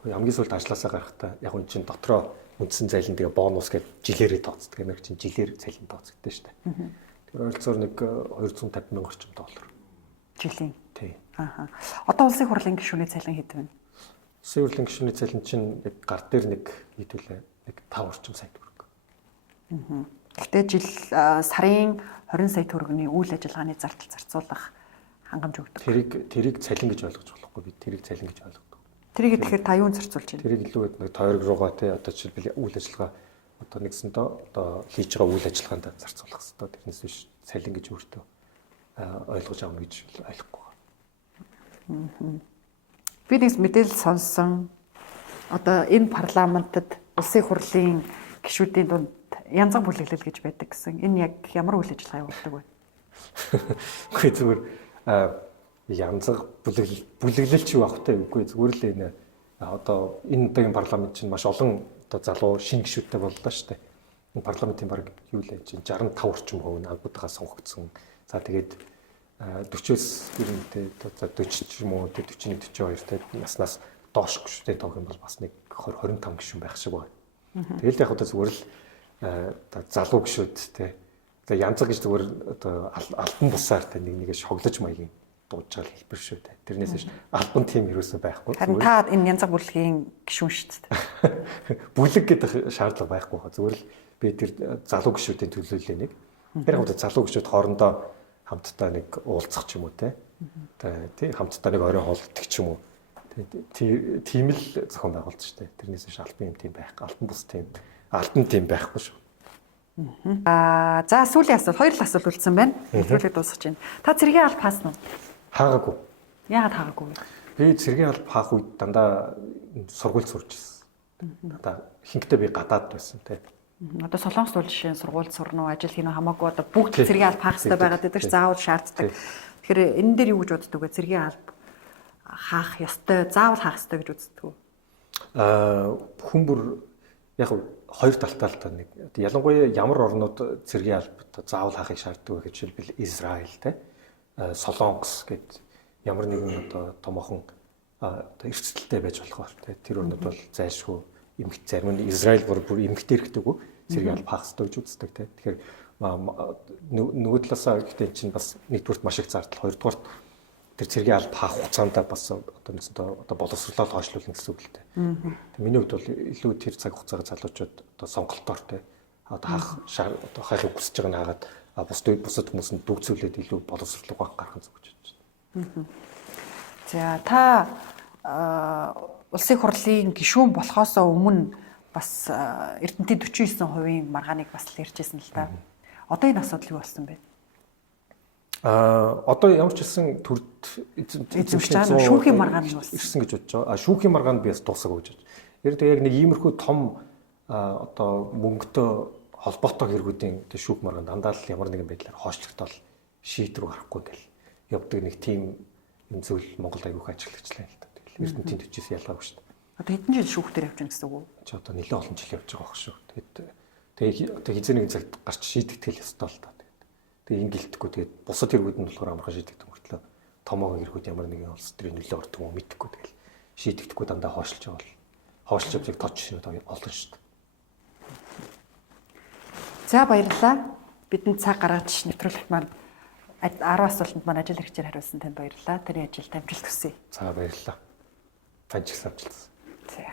Гэхдээ хамгийн сүүлд ажилласаа гарахдаа яг энэ чинь дотроо үндсэн цалин тэгээ бонус гэж жилээрээ тооцдог. Америк чинь жилээр цалин тооцогдсон шүү дээ. Тэр ойролцоогоор нэг 250 мянган орчим доллар. Жилийн. Тий. Одоо улсын хурлын гишүүний цалин хэд вэ? Улсын хурлын гишүүний цалин чинь яг гар дээр нэг хэдүүлээ нэг 5 орчим сая төгрөг. Гэхдээ жил сарын 20 сая төгрөгийн үйл ажиллагааны зардал зарцуулах хангамж өгдөг. Тэрийг цалин гэж ойлгож болохгүй би тэрийг цалин гэж ойлгодог. Тэрийг тэгэхээр та юунд зарцуулж байна? Тэрийг илүүгээд нэг тойрог руугаа тий одоо жишээлбэл үйл ажиллагаа одоо нэгсэндээ одоо хийж байгаа үйл ажиллагаанд зарцуулах хэрэгтэй. Тэрнээс биш цалин гэж өөртөө ойлгож авна гэж ойлгохгүй. Би нэг мэдээлэл сонссон. Одоо энэ парламентод улсын хурлын гишүүдийн дунд янзан бүлэглэл гэж байдаг гэсэн. Энэ яг ямар үйл ажиллагаа явуулдаг вэ? Үгүй зүгээр янзан бүлэглэл чи багтай үгүй зүгээр л энэ одоо энэ удаагийн парламент чинь маш олон одоо залуу шинэ гишүүдтэй боллоо шүү дээ. Энэ парламентын баг юу л чинь 65 орчим хувь нь анхудаа сонгогдсон. За тэгээд 40-с гэрэнтэй за 40 ч юм уу 41 42 те наснаас доош гишүүтэй тоог юм бол бас нэг 20 25 гишүүн байх шиг байна. Тэгэл яг одоо зүгээр л залуу гişүүд те. Тэгээ янзаг гэж зүгээр одоо альбан бусаар те нэг нэгэ шоглож маягийн дуудаж байгаа хэлбэр шүү дээ. Тэрнээс биш альбан тим юусоо байхгүй. Харин та энэ янзаг бүлгийн гишүүн шүү дээ. Бүлэг гэдэг шаардлага байхгүй хаа. Зүгээр л би тэр залуу гişүүдийн төлөөлөл нэг. Тэр яг одоо залуу гişүүд хоорондоо хамтдаа нэг уулзах ч юм уу те. Тий хамтдаа нэг орой хоолтдаг ч юм уу. Тийм л зохион байгуулж штэ. Тэрнээс биш альбан юм тийм байхгүй. Альбан тим байхгүй шүү. За сүүлийн асуулт, хоёр л асуулт үлдсэн байна. Нэвтрүүлэг дуусгаж байна. Та цэргийн алба хаасан уу? Хаагаагүй. Яагаад хаагаагүй вэ? Би цэргийн алба хаах үед дандаа сургууль сурч ирсэн. Дандаа ихэнхдээ би гадаад байсан те. Одоо Солонгос улс жишээ сургууль сурна уу, ажил хийнэ хамаагүй одоо бүгд цэргийн алба хаах хэрэгтэй байгаад байдаг ч заавал шаарддаг. Тэгэхээр энэ дээр юу гэж боддог вэ? Цэргийн алба хаах ёстой, заавал хаах ёстой гэж үздэг үү? Хүн бүр яг хоёр талтай л та нэг. Ялангуяа ямар орнууд цэргийн албад заавал хаахыг шаарддаг вэ гэж хэлбэл Израиль те. Солонгос гэд ямар нэгэн одоо томоохон одоо эрсдэлтэй байж болох бах те. Тэр орнууд бол зайлшгүй эмгт зарим нь Израиль бүр эмгтэр гэдэг үү цэргийн алба хаах хэрэгтэй гэж үздэг те. Тэгэхээр нөгөө талаасаа гэхдээ чинь бас нэгдүгürt маш их зардал, хоёрдугаарт тэр цэргийн алба хаах хугацаанд бас одоо боловсруулалт хойшлуулна гэсэн үг л те. Миний хувьд бол илүү тэр цаг хугацаагаа залуучууд одоо сонголтоор те одоо хаахыг хүсэж байгааг нь хагаад бусад хүмүүсэнд дүүцүүлээд илүү боловсруулалт гаргах зүг гэж байна. За та улсын хурлын гишүүн болохоос өмнө бас Эрдэнэтийн 49% маргааныг бас л ярьжсэн л та. Одоо энэ асуудал юу болсон бэ? Одоо ямар ч хэлсэн төрд эзэмшиж шүүхийн маргаан нь болсон ирсэн гэж бодож байгаа. Шүүхийн маргаанд би бас дуусах гэж бодож. Яг нэг иймэрхүү том одоо мөнгөтэй холбоотой хэрэгүүдийн шүүх маргаан дандаа л ямар нэгэн байдлаар хоошлогдол шийдвэр гарахгүй гэл явдаг нэг тийм юм зүйл Монгол аягүй ажиглагчлаа л та. Эрдэнэтийн 40-с ялгаагүй шүү дээ. Одоо хэдэн жил шүүх дээр явж байна гэсэн үг үү? Чи одоо нэлээд олон жил явж байгаа байх шүү. Тэгээд хизээ нэгэн цагт гарч шийдэгдэх ёстой л та. Тэгээд энэ гэлтэхгүй тэгээд бусад хэрэгүүд нь болохоор амархан шийдэгдэх мөртлөө томоогийн хэрэгүүд ямар нэгэн улс төрийн нөлөө ордог юм мэдэхгүй тэгэл шийдэгдэхгүй дандаа хоошлж байгаа бол хоошлж явдаг тод шинүүд олон шүү дээ. За баярлалаа. Бидэнд цаг гаргаж нэвтрүүлэгт маань 10 асуултанд маань ажил хэрэгчээр хариулсан танд баярлалаа. Тэрийн ажилд амжилт хүсье. За баярлалаа. Тань ч гэсэн амжилт. За.